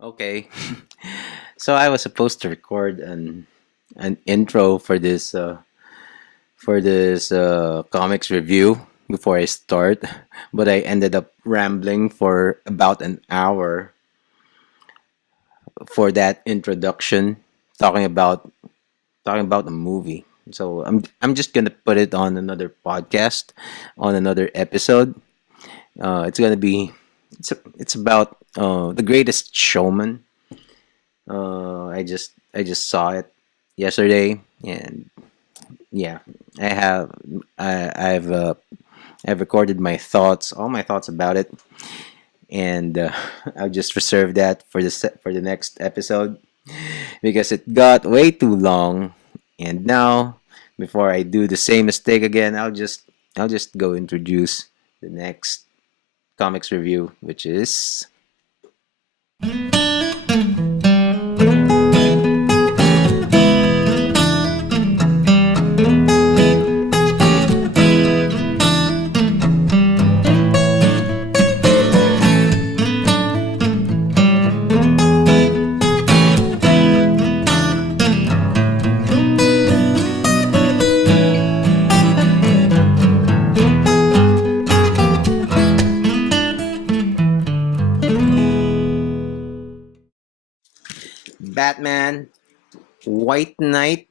Okay. So I was supposed to record an intro for this comics review before I start, but I ended up rambling for about an hour for that introduction, talking about talking about the movie. So I'm just gonna put it on another podcast, on another episode. It's gonna be it's about the Greatest Showman. I just saw it yesterday, and yeah, I have I've recorded my thoughts, all my thoughts about it, and I'll just reserve that for for the next episode because it got way too long. And now, before I do the same mistake again, I'll just go introduce the next comics review, which is Batman White Knight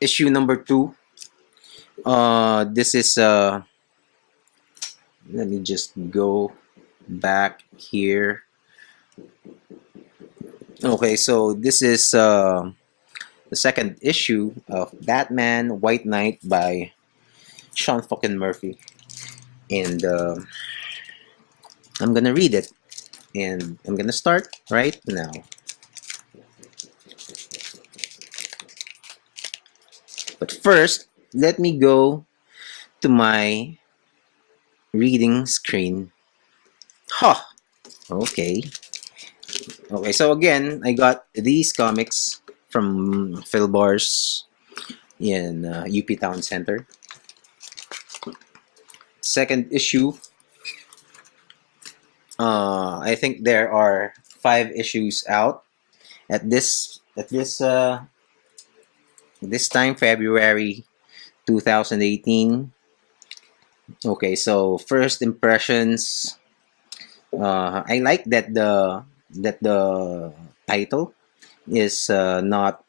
issue number 2. This is let me just go back here. Okay, so this is the second issue of Batman White Knight by Sean fucking Murphy, and I'm gonna read it, and I'm gonna start right now. But first, let me go to my reading screen. Huh. Okay. Okay. So again, I got these comics from Phil Bars in UP Town Center. Second issue. I think there are 5 issues out at this time, February 2018. Okay, so first impressions. I like that the title is not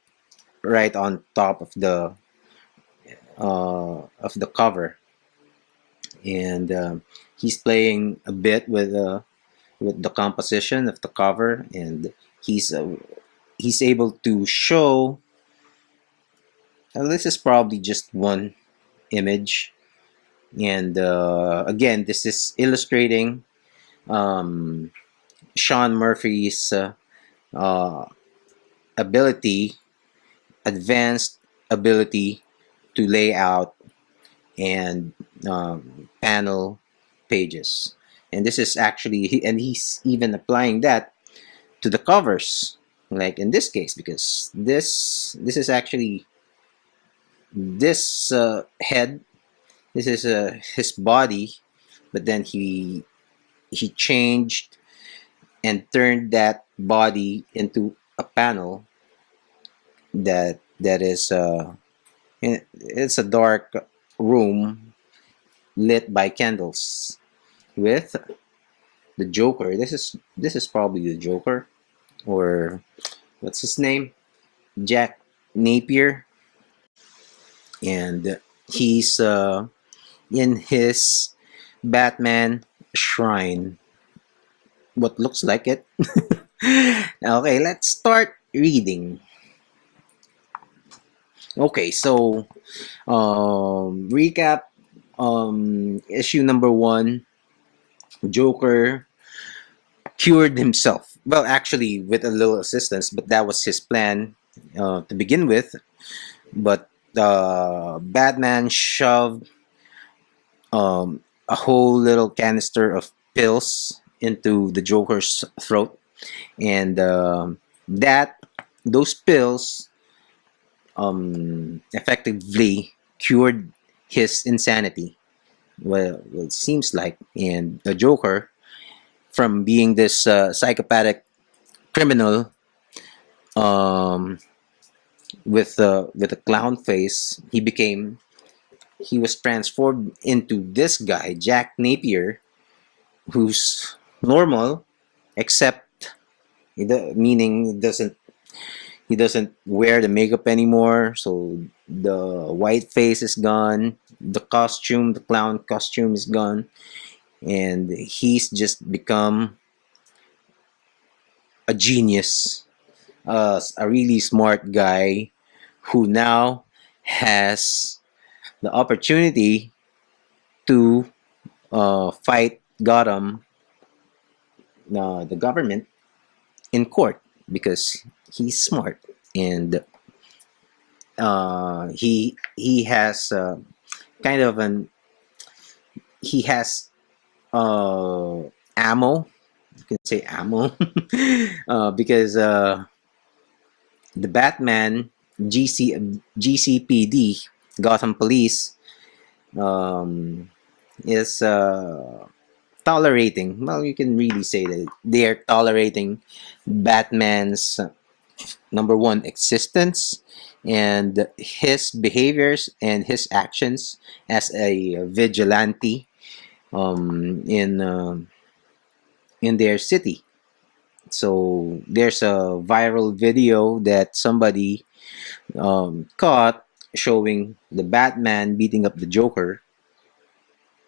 right on top of the cover, and he's playing a bit with the composition of the cover, and he's uh, he's able to show. This is probably just one image, and again, this is illustrating um, Sean Murphy's uh, ability, advanced ability to lay out and panel pages. And this is actually, and he's even applying that to the covers, like in this case, because this is actually this head. This is his body, but then he changed and turned that body into a panel that is it's a dark room lit by candles with the Joker. This is probably the Joker, or what's his name, Jack Napier, and he's in his Batman shrine. What looks like it. Okay, let's start reading. Okay, so recap. Issue number 1, Joker cured himself. Well, actually, with a little assistance, but that was his plan to begin with. But Batman shoved a whole little canister of pills into the Joker's throat, and that those pills effectively cured his insanity. Well, it seems like, and the Joker from being this psychopathic criminal, um, with a clown face, he was transformed into this guy, Jack Napier, who's normal, except meaning he doesn't wear the makeup anymore. So the white face is gone, the clown costume is gone, and he's just become a genius, a really smart guy who now has the opportunity to fight Gotham, the government, in court because he's smart, and he has kind of an he has uh, ammo. You can say ammo because the Batman GCPD Gotham Police um, is tolerating. Well, you can really say that they're tolerating Batman's number one existence and his behaviors and his actions as a vigilante in their city. So there's a viral video that somebody caught showing the Batman beating up the Joker,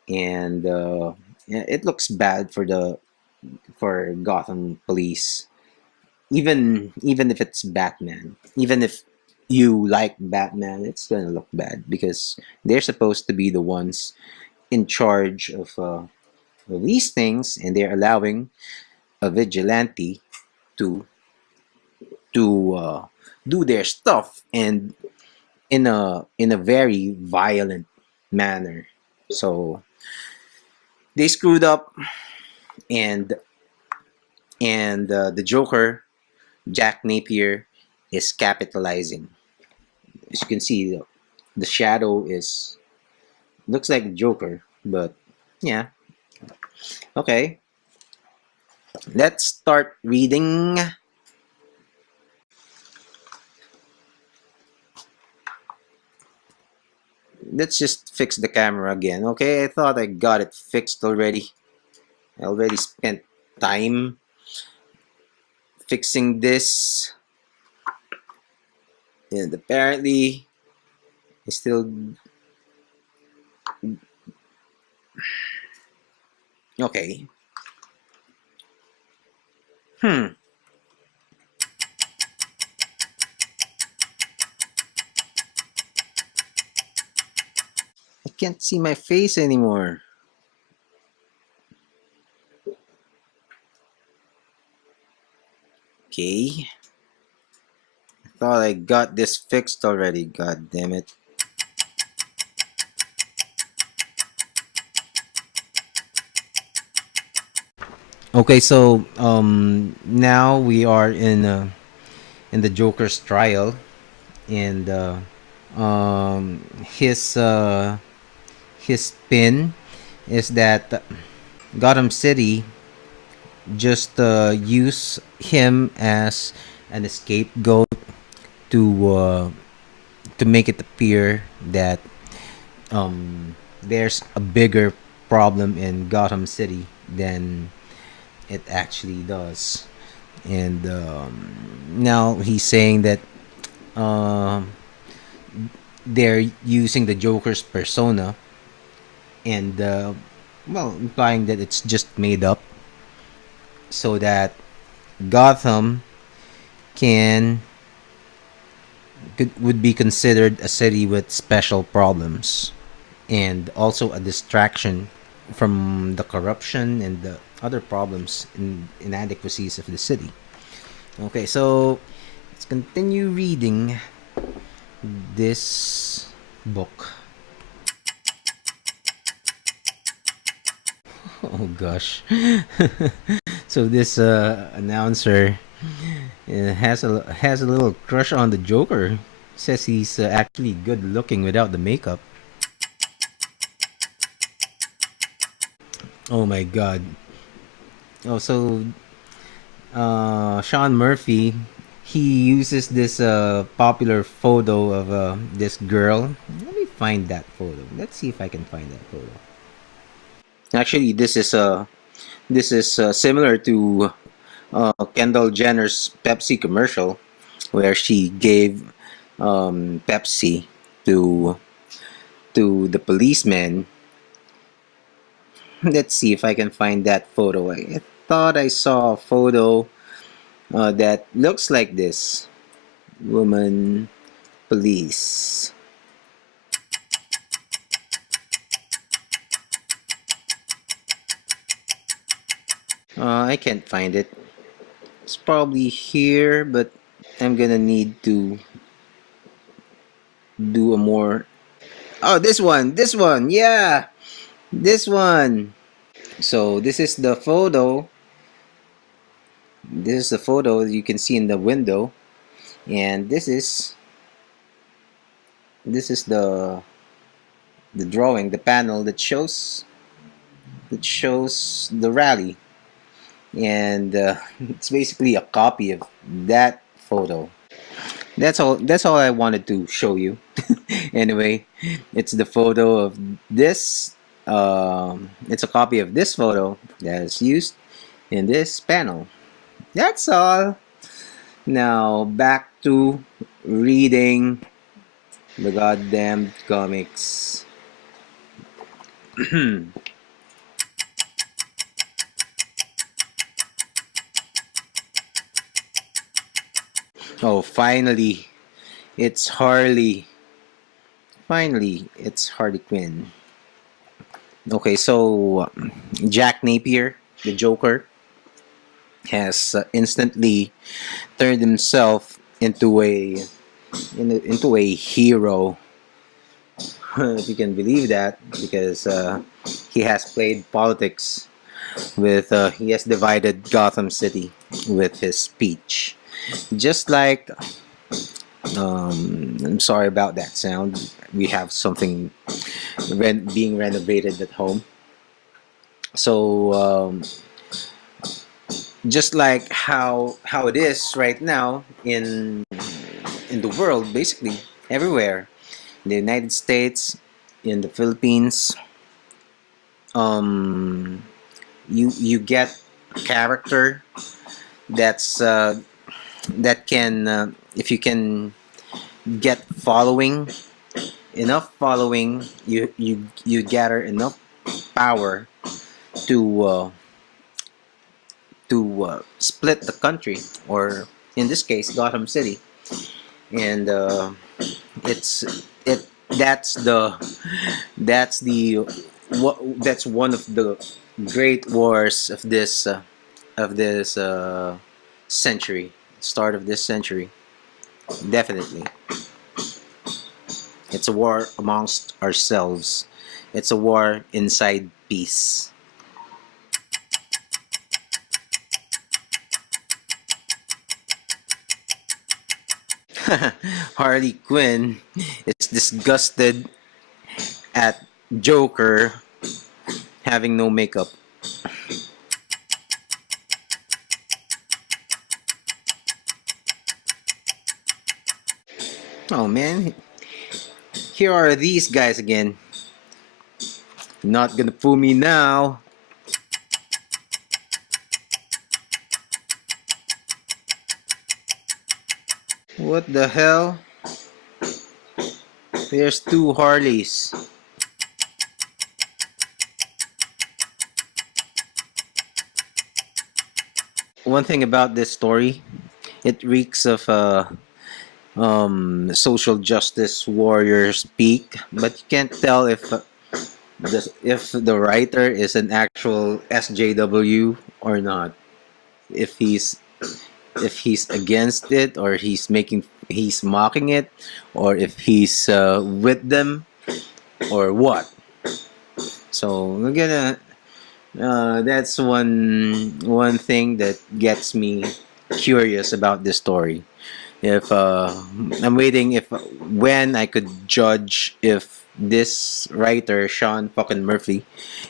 and it looks bad for Gotham Police. Even if it's Batman, even if you like Batman, it's gonna look bad because they're supposed to be the ones in charge of these things, and they're allowing a vigilante to to do their stuff and in a very violent manner. So they screwed up, and the Joker, Jack Napier, is capitalizing. As you can see, the shadow is looks like Joker, but yeah. Okay, let's start reading. Let's just fix the camera again. Okay, I thought I got it fixed already. I already spent time fixing this, and apparently I still okay. Hmm. I can't see my face anymore. Okay. Thought I got this fixed already. God damn it. Okay, so now we are in the Joker's trial, and his spin is that Gotham City just use him as an scapegoat to make it appear that there's a bigger problem in Gotham City than it actually does. And now he's saying that um they're using the Joker's persona, and well, implying that it's just made up so that Gotham can would be considered a city with special problems, and also a distraction from the corruption and the other problems and inadequacies of the city. Okay, so let's continue reading this book. Oh gosh. So this announcer has a little crush on the Joker. Says he's actually good looking without the makeup. Oh my god. Oh, so Sean Murphy, he uses this popular photo of this girl. Let me find that photo. Let's see if I can find that photo. Actually, this is similar to Kendall Jenner's Pepsi commercial, where she gave Pepsi to the policeman. Let's see if I can find that photo. I thought I saw a photo that looks like this. Woman police. I can't find it. It's probably here, but I'm gonna need to do a more. Oh, this one! This one! Yeah! This one! So, this is the photo. This is the photo you can see in the window. And this is the drawing, the panel that shows the rally, and it's basically a copy of that photo. That's all I wanted to show you. Anyway, it's the photo of this. It's a copy of this photo that is used in this panel. That's all. Now back to reading the goddamn comics. Oh, finally, it's Harley. Finally, it's Harley Quinn. Okay, so Jack Napier, the Joker, has instantly turned himself into a hero, if you can believe that, because he has played politics he has divided Gotham City with his speech, just like I'm sorry about that sound. We have something being renovated at home. So just like how it is right now in the world, basically everywhere, in the United States, in the Philippines, um, you get a character that's that can if you can get enough following, you gather enough power to split the country, or in this case Gotham City. And it's it that's one of the great wars of this century, start of this century. Definitely, it's a war amongst ourselves. It's a war inside peace. Harley Quinn is disgusted at Joker having no makeup. Oh man, here are these guys again. Not gonna fool me now. What the hell? There's two Harleys. One thing about this story, it reeks of social justice warrior speak, but you can't tell if the writer is an actual SJW or not. If he's against it, or he's mocking it, or if he's with them, or what. So we're gonna that's one thing that gets me curious about this story. If I'm waiting, if when I could judge if this writer, Sean fucking Murphy,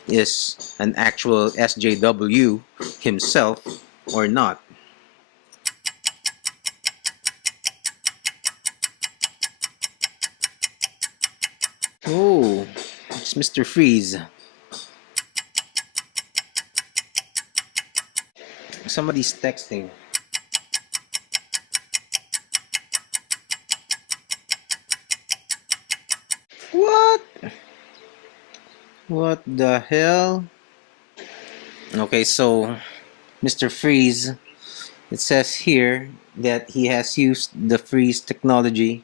is an actual SJW himself or not. Oh, it's Mr. Freeze. Somebody's texting. What? What the hell? Okay, so Mr. Freeze, it says here that he has used the freeze technology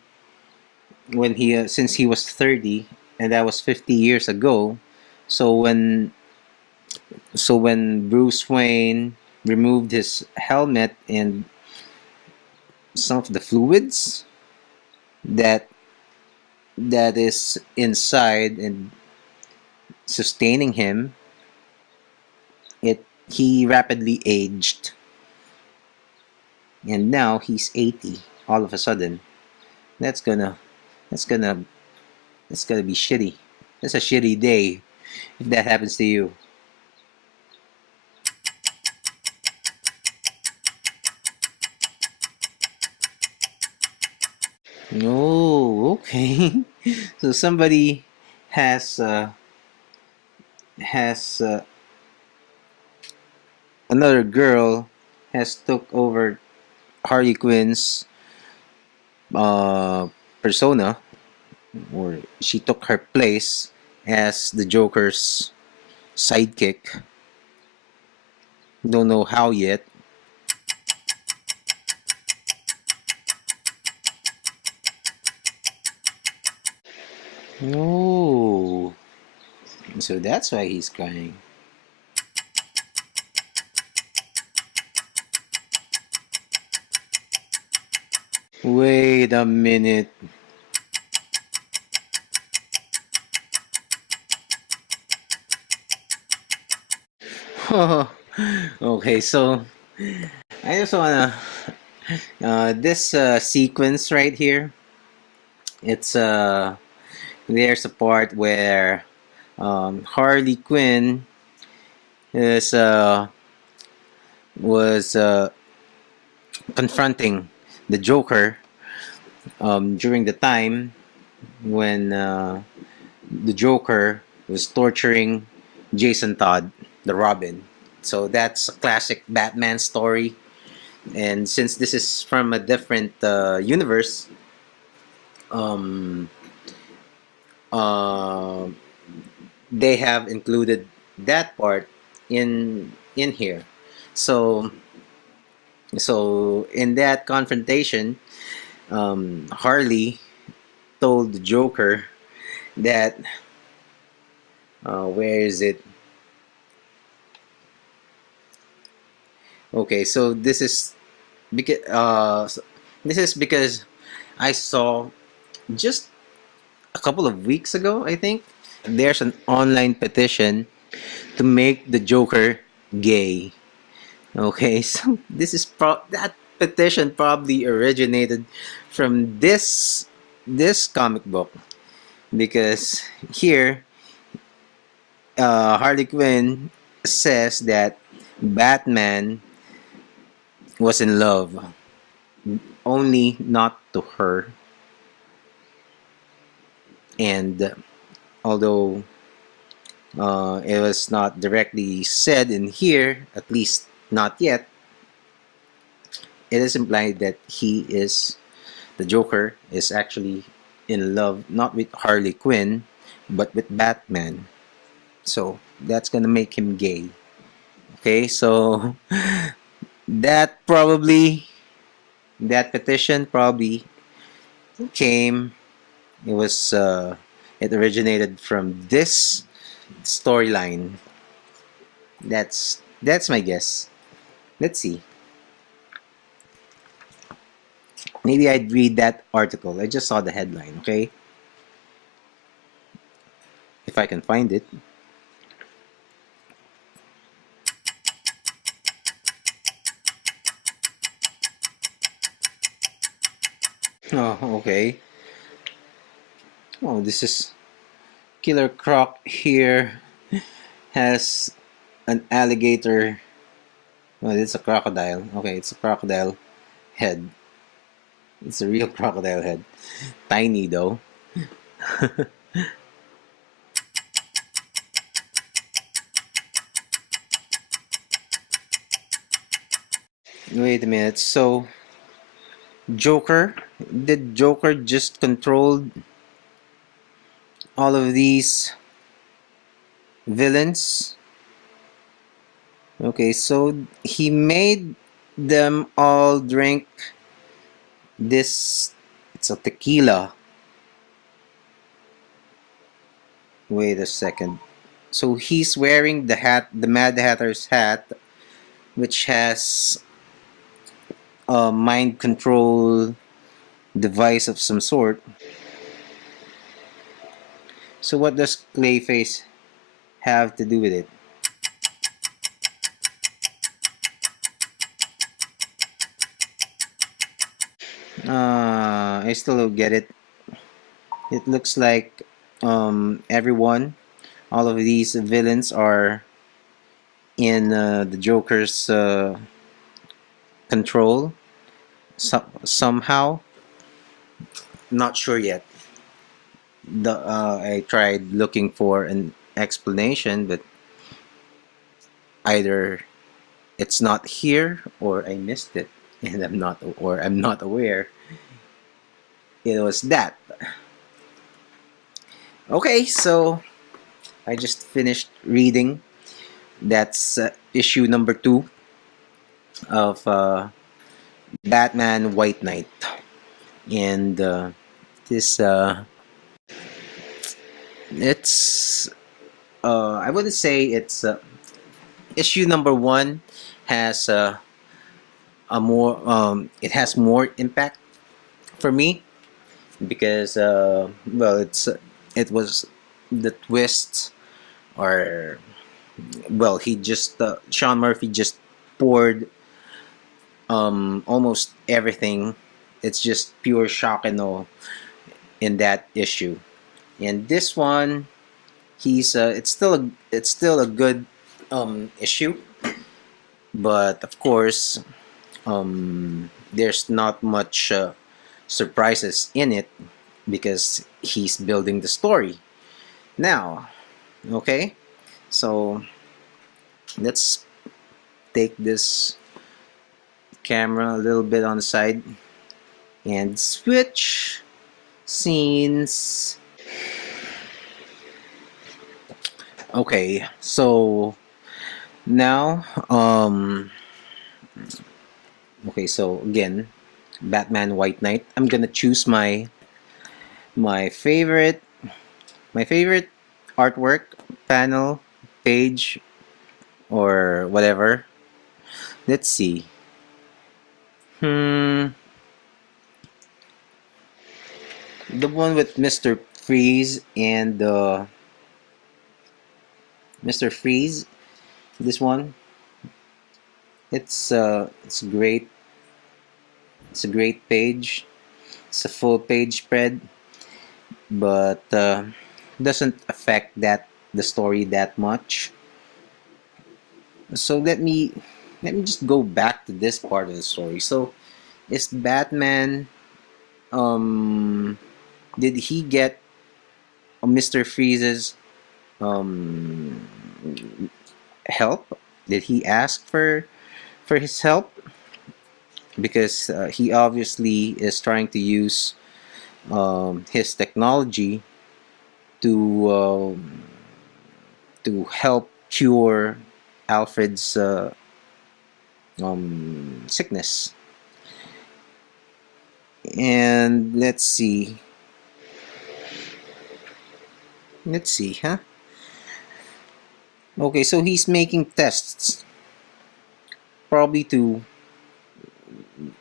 when he since he was 30, and that was 50 years ago. So when Bruce Wayne removed his helmet and some of the fluids that is inside and sustaining him, it he rapidly aged, and now he's 80 all of a sudden. That's gonna that's gonna that's gonna be shitty. That's a shitty day if that happens to you. Oh, okay. So somebody has has another girl has took over Harley Quinn's uh, persona, or she took her place as the Joker's sidekick. Don't know how yet. Oh, so that's why he's crying. Wait a minute. Okay, so I just wanna this sequence right here. It's there's a part where Harley Quinn is was confronting the Joker during the time when the Joker was torturing Jason Todd, the Robin. So that's a classic Batman story. And since this is from a different universe, um, uh, they have included that part in here. So in that confrontation, Harley told the Joker that where is it? Okay, so this is because I saw just a couple of weeks ago, I think, there's an online petition to make the Joker gay. Okay, so that petition probably originated from this comic book, because here Harley Quinn says that Batman was in love, only not to her. And although it was not directly said in here, at least not yet, it is implied that the Joker is actually in love not with Harley Quinn, but with Batman. So that's gonna make him gay. Okay, so that probably that petition probably came. It was it originated from this storyline. That's my guess. Let's see. Maybe I'd read that article. I just saw the headline. Okay, if I can find it. Oh, okay. Oh, this is Killer Croc here has an alligator. Well, it's a crocodile. Okay, it's a crocodile head. It's a real crocodile head. Tiny though. Wait a minute. So, Joker? Did Joker just control all of these villains? Okay, so he made them all drink this. It's a tequila. Wait a second. So he's wearing the hat, the Mad Hatter's hat, which has a mind control device of some sort. So what does Clayface have to do with it? I still don't get it. It looks like everyone, all of these villains are in the Joker's control somehow. Not sure yet. I tried looking for an explanation, but either it's not here or I missed it, and I'm not aware it was that. Okay, so I just finished reading. That's issue number 2 of Batman White Knight, and this it's I wouldn't say it's issue number 1 has a more it has more impact for me because well it was the twists or well he just Sean Murphy just poured almost everything. It's just pure shock and awe in that issue. And this one, he's it's still a good issue, but of course, there's not much surprises in it because he's building the story now. Okay, so let's take this camera a little bit on the side and switch scenes. Okay, so now okay, so again, Batman White Knight. I'm gonna choose my favorite my favorite artwork panel page or whatever. Let's see. Hmm, the one with Mr. Freeze and Mr. Freeze. This one. It's great. It's a great page. It's a full page spread, but doesn't affect that the story that much. So let me just go back to this part of the story. So is Batman um did he get Mr. Freeze's um help? Did he ask for his help? Because he obviously is trying to use his technology to to help cure Alfred's sickness. And let's see, huh? Okay, so he's making tests, probably to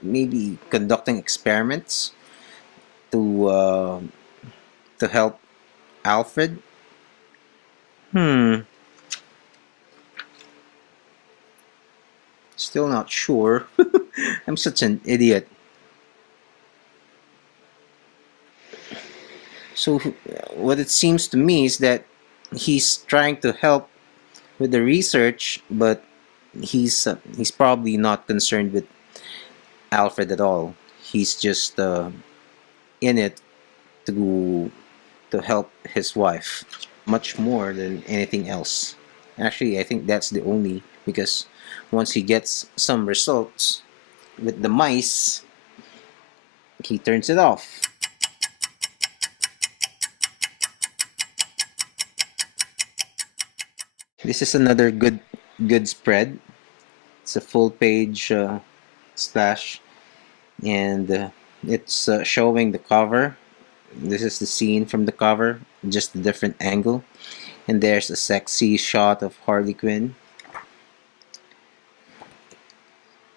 maybe conducting experiments to help Alfred. Hmm, still not sure. I'm such an idiot. So what it seems to me is that he's trying to help with the research, but he's probably not concerned with Alfred at all. He's just in it to help his wife much more than anything else. Actually, I think that's the only, because once he gets some results with the mice, he turns it off. This is another good spread. It's a full page splash, and it's showing the cover. This is the scene from the cover, just a different angle. And there's a sexy shot of Harley Quinn.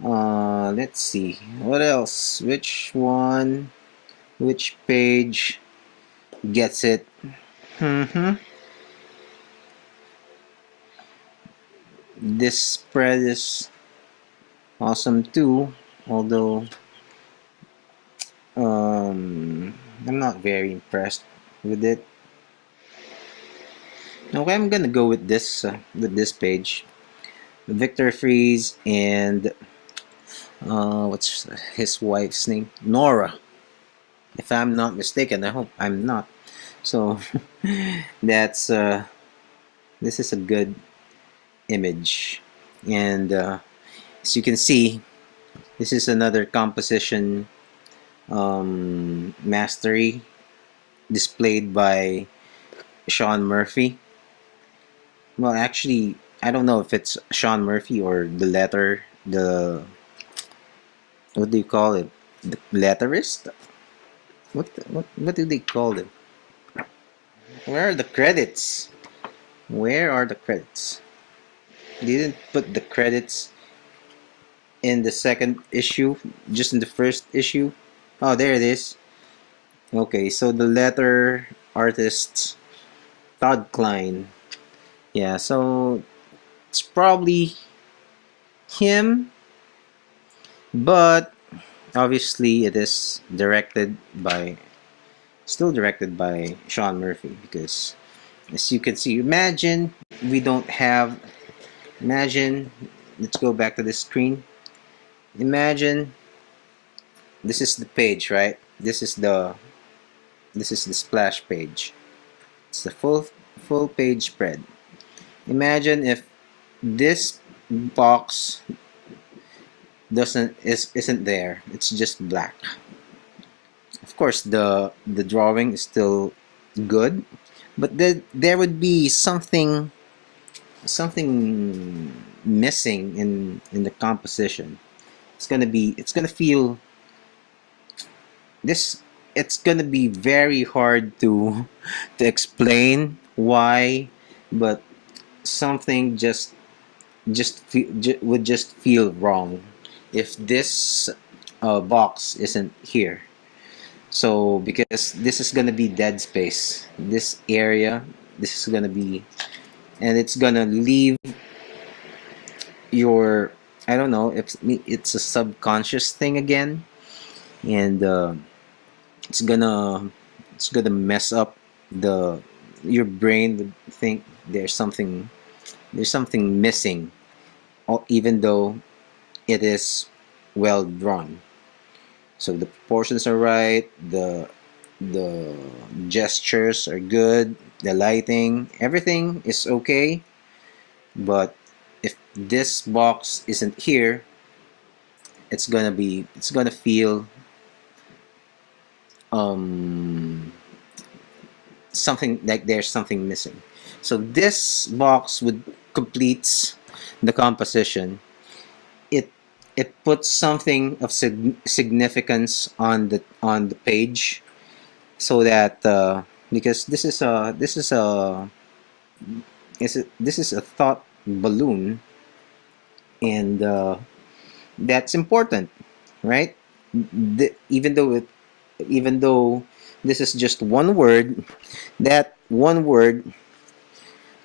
Let's see. What else? Which one? Which page gets it? Mm-hmm. This spread is awesome too, although I'm not very impressed with it. Okay, I'm gonna go with this page. Victor Freeze and what's his wife's name? Nora. If I'm not mistaken, I hope I'm not. So that's this is a good image, and as you can see, this is another composition mastery displayed by Sean Murphy. Well, actually, I don't know if it's Sean Murphy or the letter, the what do you call it? The letterist? What do they call them? Where are the credits? Where are the credits? They didn't put the credits in the second issue, just in the first issue. Oh, there it is. Okay, so the letter artist Todd Klein. Yeah, so it's probably him, but obviously it is still directed by Sean Murphy, because as you can see, we don't have, imagine, let's go back to the screen. Imagine this is the page, right? This is the splash page. It's the full page spread. Imagine if this box isn't there. It's just black. Of course, the drawing is still good, but there would be something missing in the composition. It's gonna feel this. It's gonna be very hard to explain why, but something would just feel wrong if this box isn't here. So because this is gonna be dead space, this area, this is gonna be, and it's gonna leave your, I don't know if it's a subconscious thing again, and it's gonna it's gonna mess up the your brain would think there's something missing, even though it is well drawn. So the proportions are right, the gestures are good, the lighting, everything is okay. But if this box isn't here, it's gonna feel um something like there's something missing. So this box would completes the composition. It it puts something of significance on the page, so that because this is a thought balloon, and that's important, right? Even though this is just one word, that one word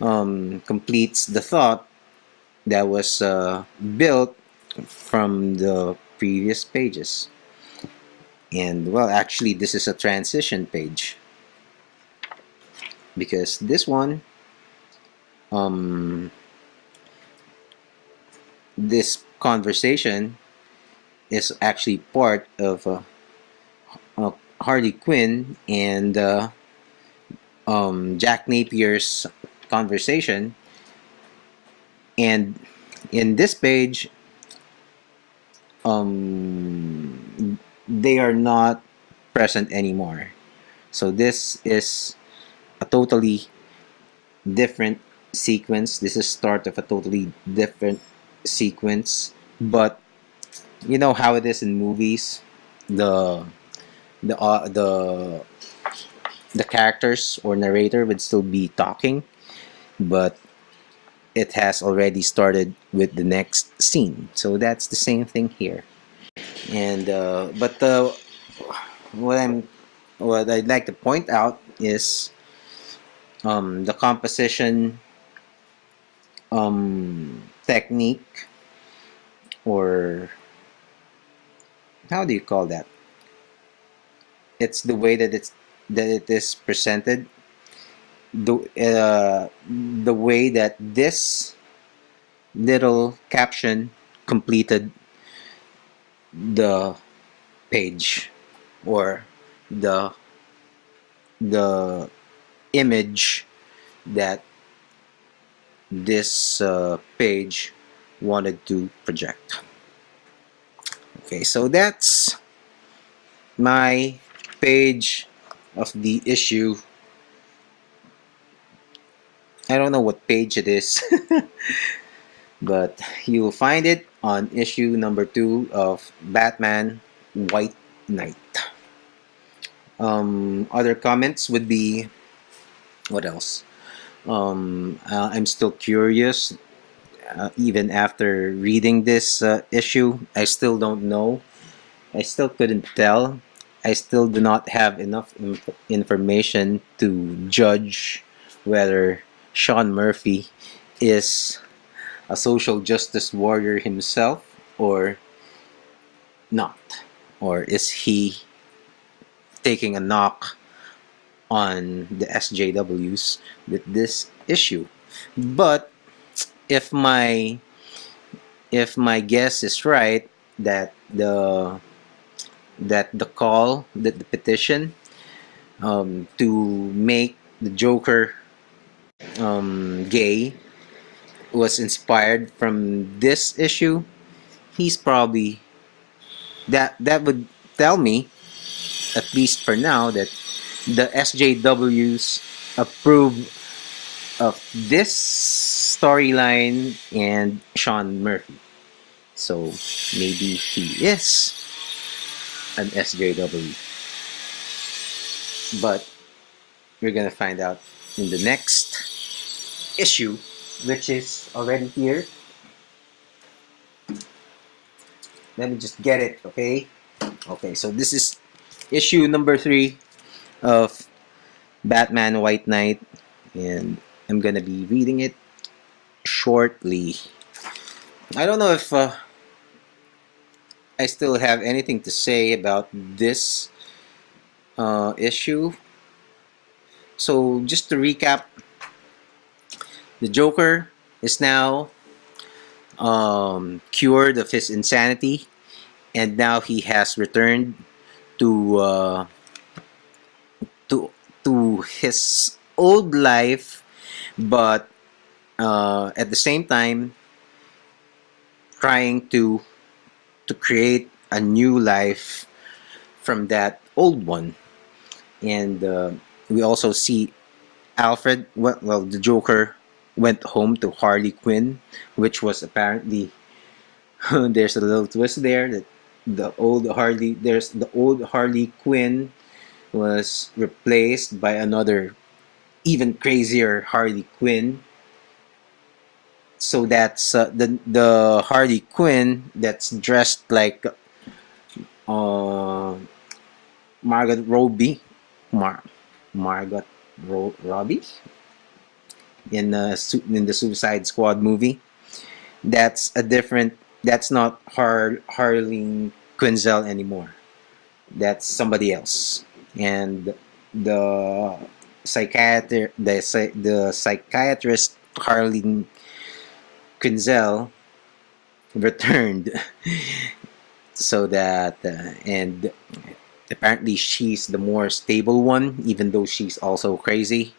completes the thought that was built from the previous pages. And well, actually, this is a transition page. because this one, um, this conversation is actually part of Harley Quinn and Jack Napier's conversation. And in this page, they are not present anymore. So this is a totally different sequence. This is start of a totally different sequence. But you know how it is in movies, the the uh, the the characters or narrator would still be talking, but it has already started with the next scene. So that's the same thing here. And but what I'm what I'd like to point out is the composition technique, or how do you call that? It's the way that it is presented, the way that this little caption completed the page, or the the image that this page wanted to project. Okay, so that's my page of the issue. I don't know what page it is, but you will find it on issue number 2 of Batman White Knight. Other comments would be, what else? I'm still curious. Even after reading this issue, I still don't know. I still couldn't tell. I still do not have enough information to judge whether Sean Murphy is a social justice warrior himself or not. Or is he taking a knock on the SJWs with this issue? But if my guess is right, that the call, that the petition to make the Joker gay was inspired from this issue, he's probably, that would tell me, at least for now, that the SJWs approve of this storyline and Sean Murphy. So maybe he is an SJW. But we're gonna find out in the next issue, which is already here. Let me just get it, okay? Okay, so this is issue number 3 of Batman White Knight, and I'm gonna be reading it shortly. I don't know if I still have anything to say about this issue. So just to recap, the Joker is now cured of his insanity, and now he has returned to to his old life, but at the same time trying to create a new life from that old one. And we also see Alfred, well, the Joker went home to Harley Quinn, which was apparently there's a little twist there, that the old Harley Quinn was replaced by another even crazier Harley Quinn. So that's the Harley Quinn that's dressed like uh, Margot Robbie, Margot Robbie in the Suicide Squad movie. That's a different. That's not Harley Quinzel anymore. That's somebody else. And the the psychiatrist Harleen Quinzel returned so that and apparently she's the more stable one, even though she's also crazy,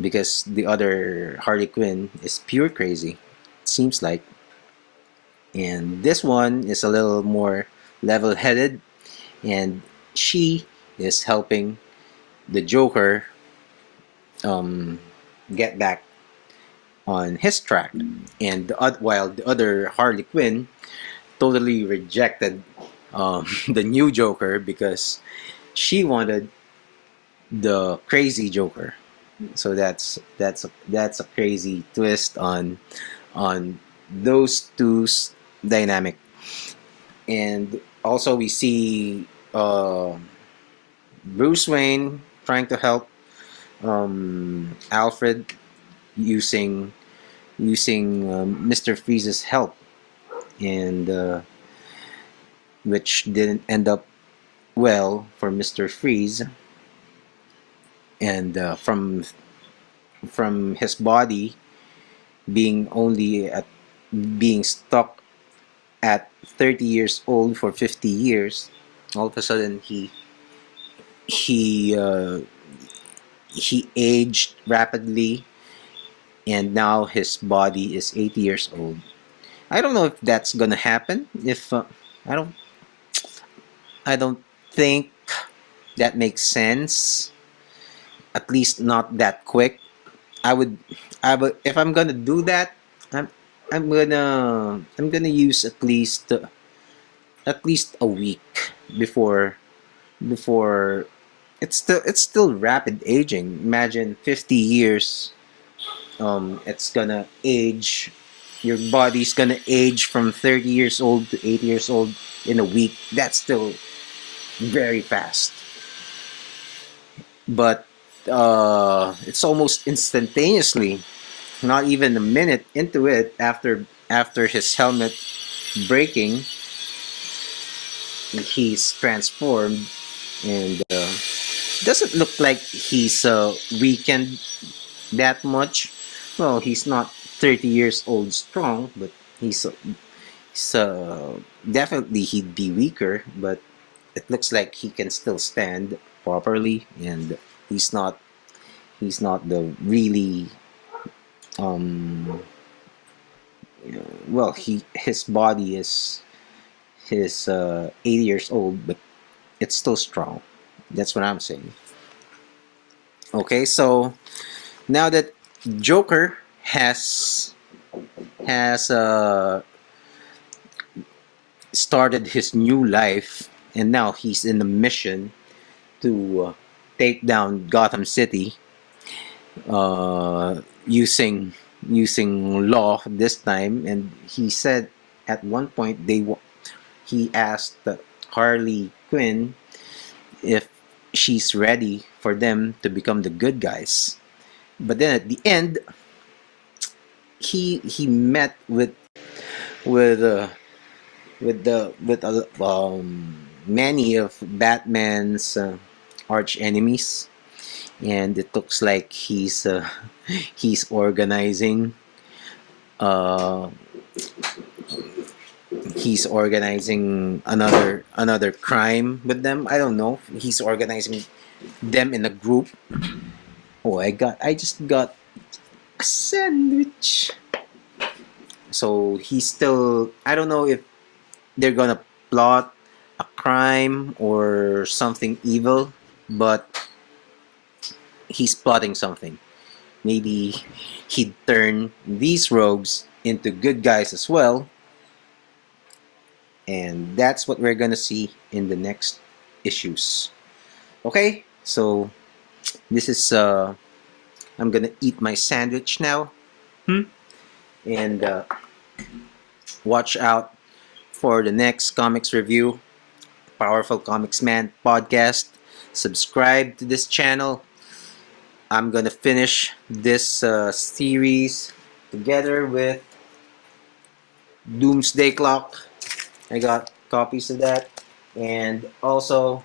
because the other Harley Quinn is pure crazy, it seems like. And this one is a little more level-headed, and she is helping the Joker um, get back on his track. And while the other Harley Quinn totally rejected the new Joker because she wanted the crazy Joker. So that's a crazy twist on those two's dynamic. And also we see Bruce Wayne trying to help Alfred using Mr. Freeze's help, and which didn't end up well for Mr. Freeze. And from his body being only at being stuck at 30 years old for 50 years, all of a sudden he uh, he aged rapidly, and now his body is 80 years old. I don't know if that's gonna happen. If I don't I don't think that makes sense. At least not that quick. I would if I'm gonna do that. I'm I'm gonna use at least a week before before it's still rapid aging. Imagine 50 years. It's gonna age. Your body's gonna age from 30 years old to 80 years old in a week. That's still very fast. But it's almost instantaneously. Not even a minute into it, after his helmet breaking, he's transformed, and doesn't look like he's weakened that much. Well, he's not 30 years old strong, but he's, he's definitely he'd be weaker, but it looks like he can still stand properly, and he's not the really um well, his body is 80 years old, but it's still strong. That's what I'm saying. Okay, so now that Joker has started his new life, and now he's in the mission to take down Gotham City using law this time. And he said at one point he asked Harley Quinn if she's ready for them to become the good guys. But then at the end, he met with many of Batman's arch enemies, and it looks like he's organizing uh, another crime with them. I don't know. He's organizing them in a group. Oh, I just got a sandwich. So he's still, I don't know if they're gonna plot a crime or something evil, but he's plotting something. Maybe he'd turn these rogues into good guys as well, and that's what we're gonna see in the next issues. Okay, so this is I'm gonna eat my sandwich now, and watch out for the next comics review, Powerful Komiksman podcast. Subscribe to this channel. I'm gonna finish this series together with Doomsday Clock. I got copies of that, and also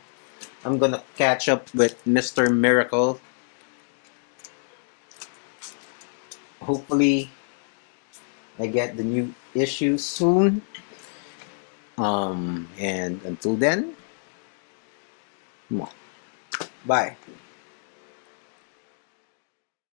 I'm gonna catch up with Mr. Miracle Hopefully, I get the new issue soon. And until then, bye.